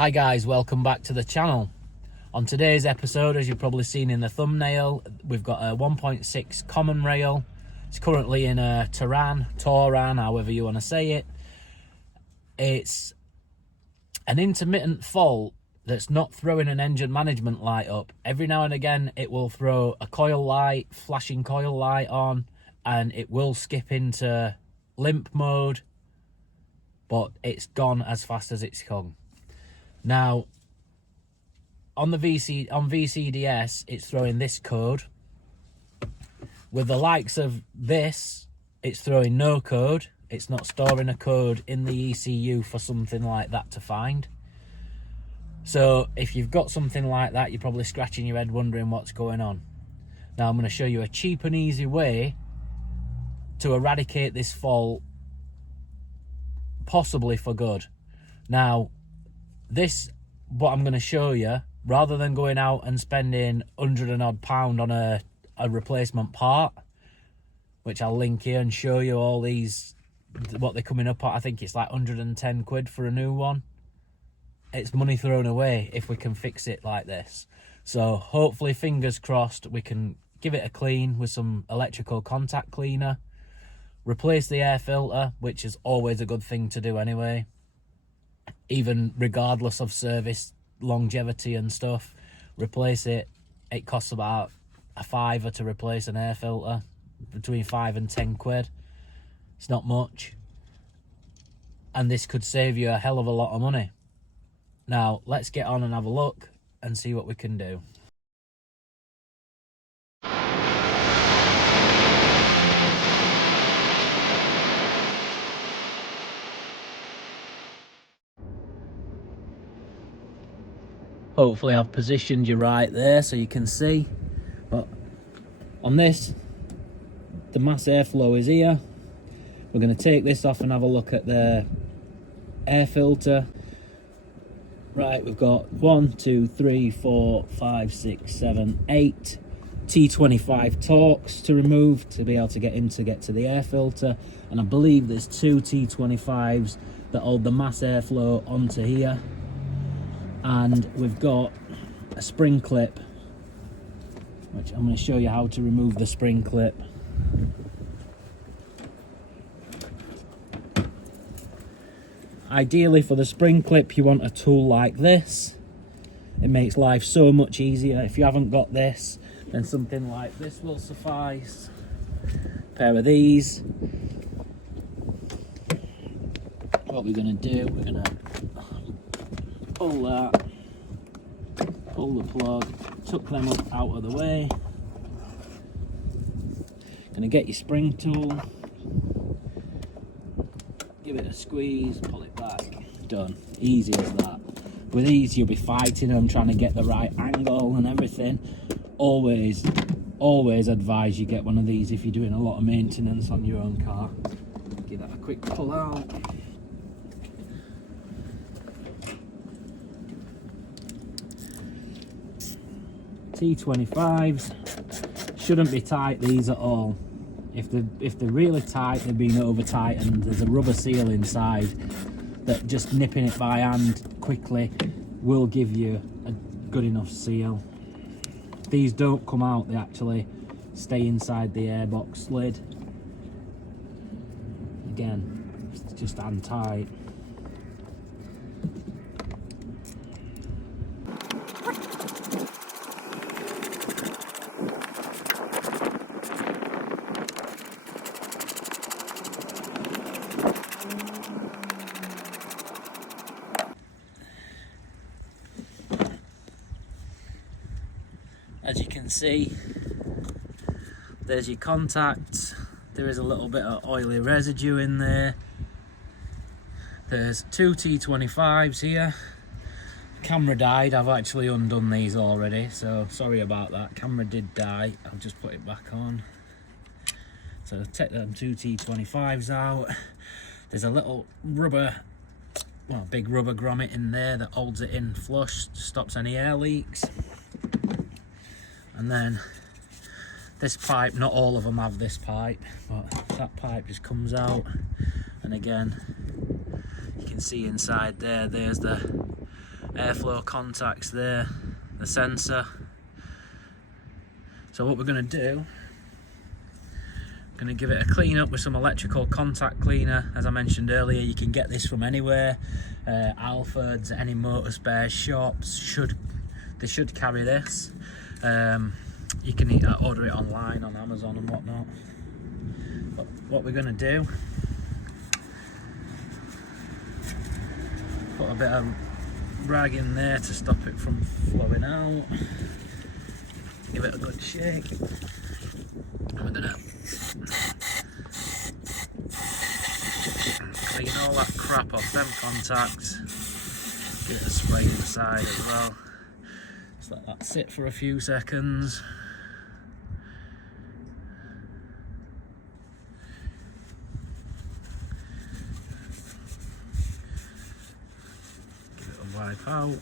Hi guys, welcome back to the channel. On today's episode, as you've probably seen in the thumbnail, we've got a 1.6 common rail. It's currently in a Toran, however you want to say it. It's an intermittent fault that's not throwing an engine management light up. Every now and again it will throw a coil light, flashing coil light on, and it will skip into limp mode, but it's gone as fast as it's come. Now, on VCDS, it's throwing this code. With the likes of this, it's throwing no code. It's not storing a code in the ECU for something like that to find. So if you've got something like that, you're probably scratching your head wondering what's going on. Now I'm going to show you a cheap and easy way to eradicate this fault, possibly for good. Now, what I'm going to show you, rather than going out and spending £100 and odd on a replacement part, which I'll link here and show you all these, what they're coming up at. I think it's like 110 quid for a new one. It's money thrown away if we can fix it like this. So hopefully, fingers crossed, we can give it a clean with some electrical contact cleaner, replace the air filter, which is always a good thing to do anyway, even regardless of service longevity and stuff. Replace it. It costs about a £5 to replace an air filter, between 5 and 10 quid. It's not much, and this could save you a hell of a lot of money. Now let's get on and have a look and see what we can do. Hopefully I've positioned you right there so you can see. But on this, the mass airflow is here. We're going to take this off and have a look at the air filter. Right, we've got 8 T25 Torx to remove to be able to get to the air filter, and I believe there's 2 T25s that hold the mass airflow onto here. And we've got a spring clip, which I'm going to show you how to remove the spring clip. Ideally, for the spring clip, you want a tool like this. It makes life so much easier. If you haven't got this, then something like this will suffice. A pair of these. What we're going to do, we're going to pull that, pull the plug, tuck them up out of the way. Going to get your spring tool, give it a squeeze, pull it back. Done. Easy as that. With these, you'll be fighting them, trying to get the right angle and everything. Always advise you get one of these if you're doing a lot of maintenance on your own car. Give that a quick pull out. T25s shouldn't be tight, these at all. If they're really tight, they've been over tightened. There's a rubber seal inside that just nipping it by hand quickly will give you a good enough seal. These don't come out, they actually stay inside the airbox lid. Again, it's just hand tight. As you can see, there's your contacts. There is a little bit of oily residue in there. There's 2 T25s here. Camera died. I've actually undone these already, so sorry about that. Camera did die. I'll just put it back on. So take them 2 T25s out. There's a little big rubber grommet in there that holds it in flush, stops any air leaks. And then this pipe, not all of them have this pipe, but that pipe just comes out, and again you can see inside there's the airflow contacts there, the sensor. So what we're going to do, going to give it a clean up with some electrical contact cleaner. As I mentioned earlier, you can get this from anywhere. Alfred's, any motor spares shops they should carry this. You can order it online on Amazon and whatnot. But what we're going to do, put a bit of rag in there to stop it from flowing out. Give it a good shake. And we're going to clean all that crap off them contacts. Give it a spray inside as well. Just let that sit for a few seconds. Give it a wipe out.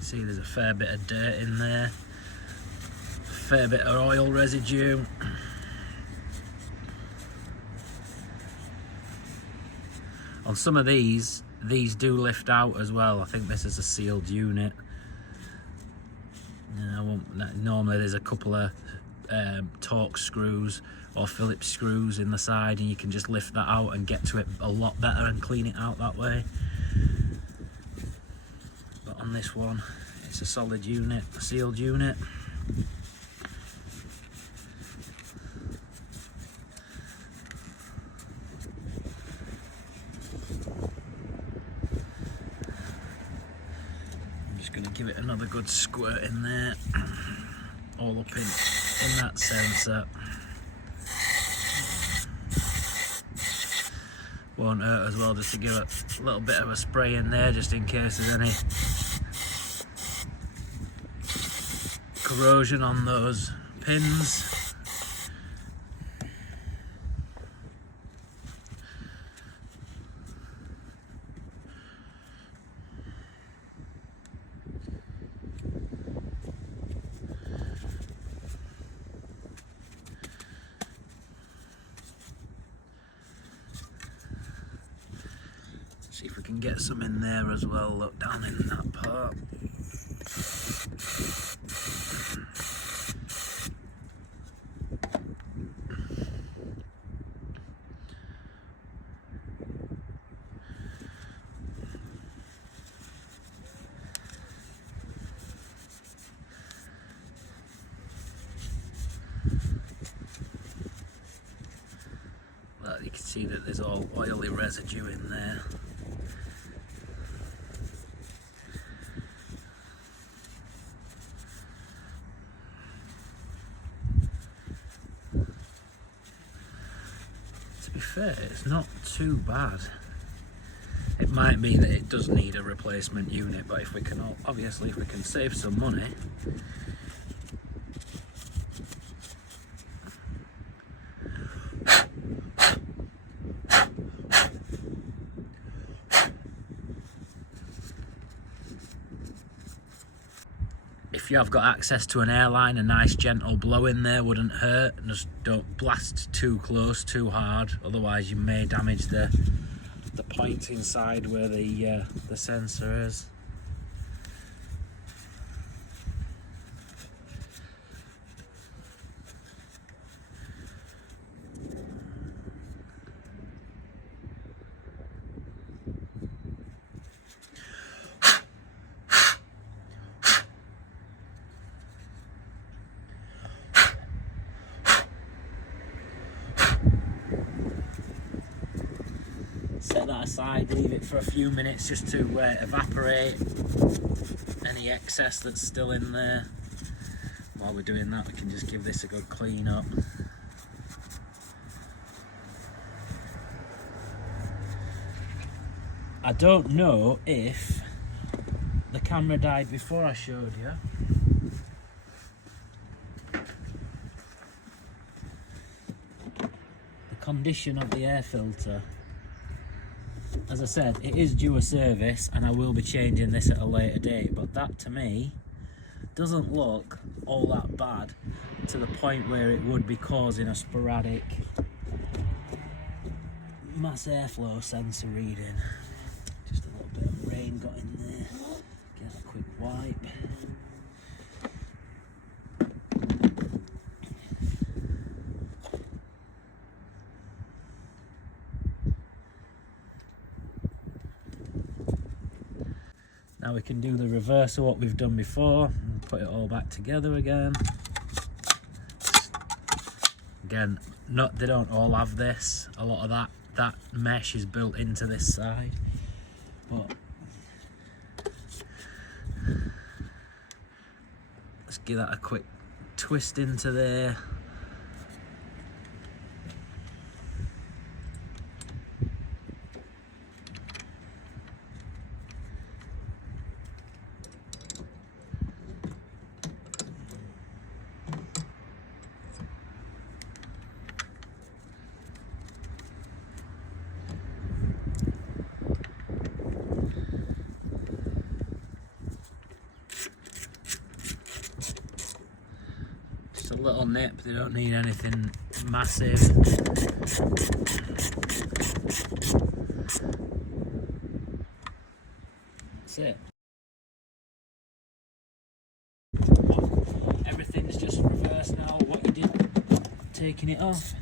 See, there's a fair bit of dirt in there, a fair bit of oil residue. On some of these do lift out as well. I think this is a sealed unit. Normally there's a couple of Torx screws or Phillips screws in the side, and you can just lift that out and get to it a lot better and clean it out that way. On this one, it's a solid unit, a sealed unit. I'm just going to give it another good squirt in there, all up in that sensor. Won't hurt as well just to give it a little bit of a spray in there, just in case there's any corrosion on those pins. See if we can get some in there as well. Look down in that part. Well, you can see that there's all oily residue in there. To be fair, it's not too bad. It might be that it does need a replacement unit, but if we can, obviously, if we can save some money, if you have got access to an airline, a nice gentle blow in there wouldn't hurt. Just don't blast too close, too hard, otherwise you may damage the point inside where the sensor is. Set that aside, leave it for a few minutes just to evaporate any excess that's still in there. While we're doing that, we can just give this a good clean up. I don't know if the camera died before I showed you. The condition of the air filter. as I said, it is due a service and I will be changing this at a later date, but that to me doesn't look all that bad to the point where it would be causing a sporadic mass airflow sensor reading. Just a little bit of rain got in there. Get a quick wipe. Now we can do the reverse of what we've done before and put it all back together again. Again, they don't all have this. A lot of that mesh is built into this side. But let's give that a quick twist into there. Just a little nip, they don't need anything massive. That's it. Everything's just reversed now, what you did taking it off.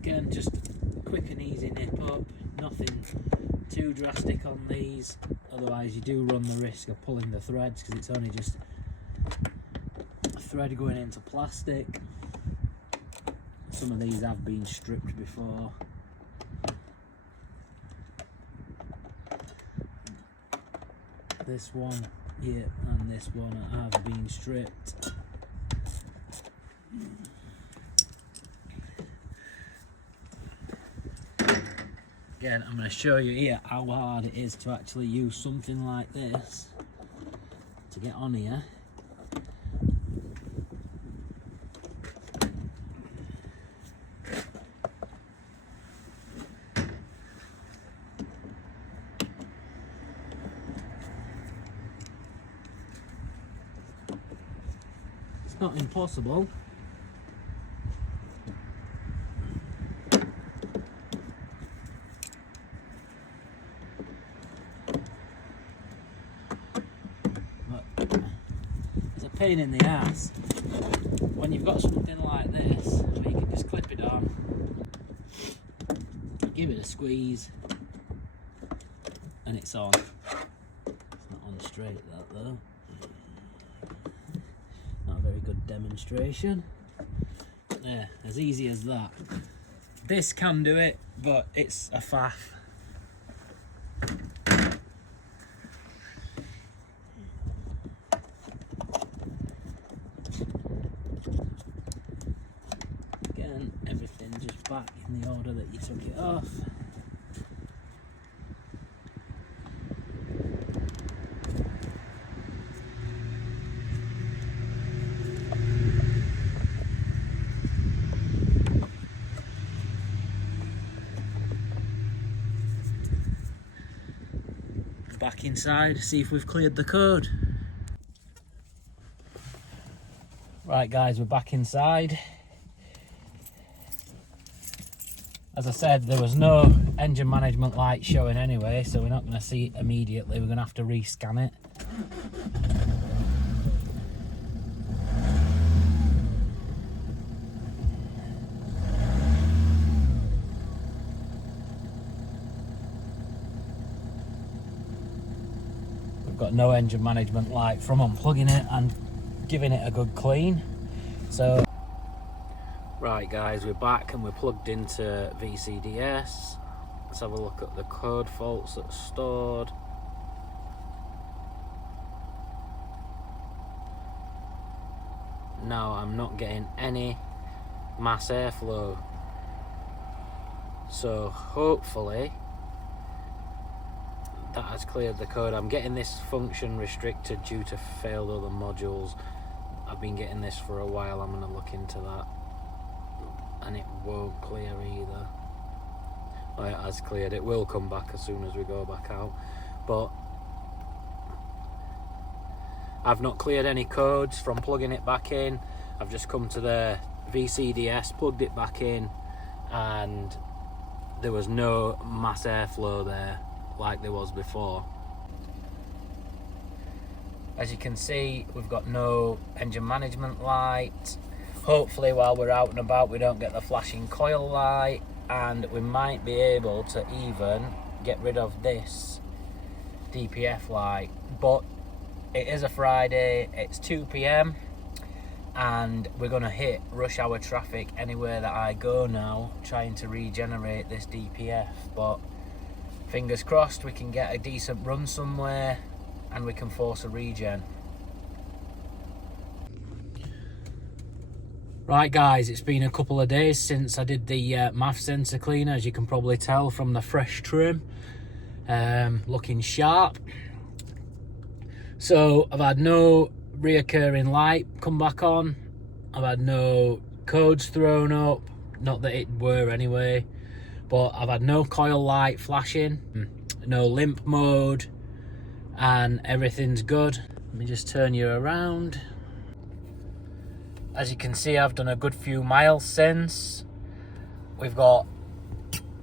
Again, just quick and easy nip up, nothing too drastic on these, otherwise you do run the risk of pulling the threads because it's only just a thread going into plastic. Some of these have been stripped before. This one here and this one have been stripped. Again, I'm going to show you here how hard it is to actually use something like this to get on here. It's not impossible. Pain in the ass when you've got something like this where you can just clip it on, give it a squeeze and it's on. It's not on straight, that though. Not a very good demonstration, but there, as easy as that. This can do it, but it's a faff. Everything just back in the order that you took it off. Back inside, see if we've cleared the code. Right guys, we're back inside. As I said, there was no engine management light showing anyway, so we're not going to see it immediately. We're going to have to rescan it. no engine management light from unplugging it and giving it a good clean. So right guys, we're back and we're plugged into VCDS. Let's have a look at the code faults that's stored. Now I'm not getting any mass airflow, so hopefully that has cleared the code. I'm getting this function restricted due to failed other modules. I've been getting this for a while. I'm going to look into that, and it won't clear either. Oh, it has cleared. It will come back as soon as we go back out, but I've not cleared any codes from plugging it back in. I've just come to the VCDS, plugged it back in, and there was no mass airflow there like there was before. As you can see, we've got no engine management light. Hopefully while we're out and about we don't get the flashing coil light, and we might be able to even get rid of this DPF light. But it is a Friday, it's 2 PM, and we're going to hit rush hour traffic anywhere that I go now, trying to regenerate this DPF. But fingers crossed we can get a decent run somewhere and we can force a regen. Right guys, it's been a couple of days since I did the MAF sensor cleaner, as you can probably tell from the fresh trim, looking sharp. So I've had no reoccurring light come back on, I've had no codes thrown up, not that it were anyway, but I've had no coil light flashing, no limp mode, and everything's good. Let me just turn you around. As you can see, I've done a good few miles since. We've got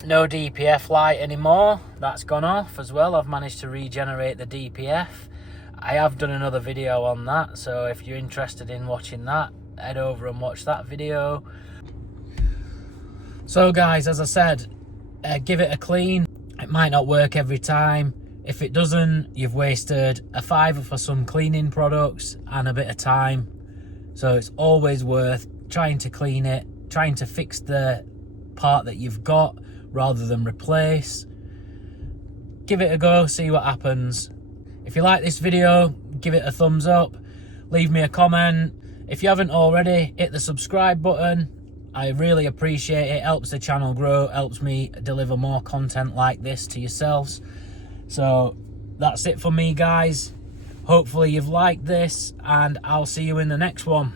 no DPF light anymore, that's gone off as well. I've managed to regenerate the DPF. I have done another video on that, so if you're interested in watching that, head over and watch that video. So guys, as I said, give it a clean. It might not work every time. If it doesn't, you've wasted a £5 for some cleaning products and a bit of time. So it's always worth trying to clean it, trying to fix the part that you've got rather than replace. Give it a go, see what happens. If you like this video, give it a thumbs up, leave me a comment. If you haven't already, hit the subscribe button. I really appreciate it. It helps the channel grow, helps me deliver more content like this to yourselves. So that's it for me guys. Hopefully you've liked this, and I'll see you in the next one.